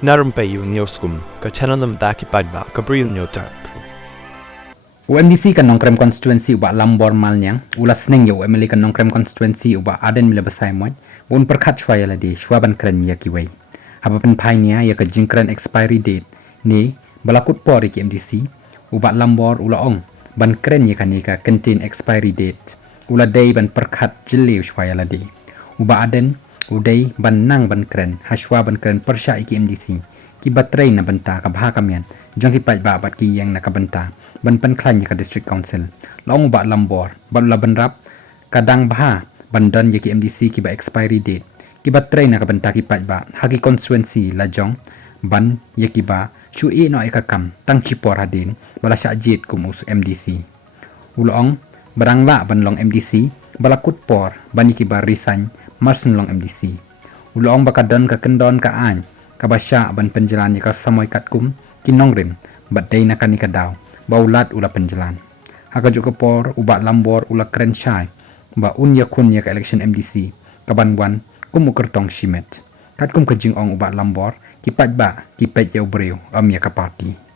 Na Rympei U Hynñiewtrep paidbah Bri U Hynñiewtrep. UMDC kan nongkrem constituency ubah Lambor malnyang ula Sneng ya UMLA kan nongkrem constituency ubah Ardent mila besai moy bun perkat shwaya la di shwaban Kren ya kiwei habapan painia ya ka jingkran expiry date ni balakut por ki MDC ubah Lambor ula ong ban Kren ya kan ka contain expiry date ula day ban perkat jeli shwaya la di ubah Ardent udai ban nang ban Kren hashwa ban Kren persya ki MDC ki batray na banta ka bha kamian jong ki paidbah bat ki yang na ka banta ban pan klan ka district council long ba Lambor ban la ban rap kadang bha ban don ki MDC ki ba expiry date ki batray na ka banta ki paidbah haki constituency la jong ban ki ba chu e no ka kam tang chi por hadin bala sha jit kum us MDC ulong barang la ban long MDC balakut por ban ki ba resign marsen long MDC ulong bakadon ka kendon ka an kabasya ban penjalan ka samoy katkum kinongrim badai nakan ka daw baulat ula penjalan hakajo ka por uba Lambor ula Kren shai ba unya kunya ka election MDC kabanwan kum kyrteng shimet katkum ka jingong uba Lambor ki paidbah ki pet ya Bri U ya ka party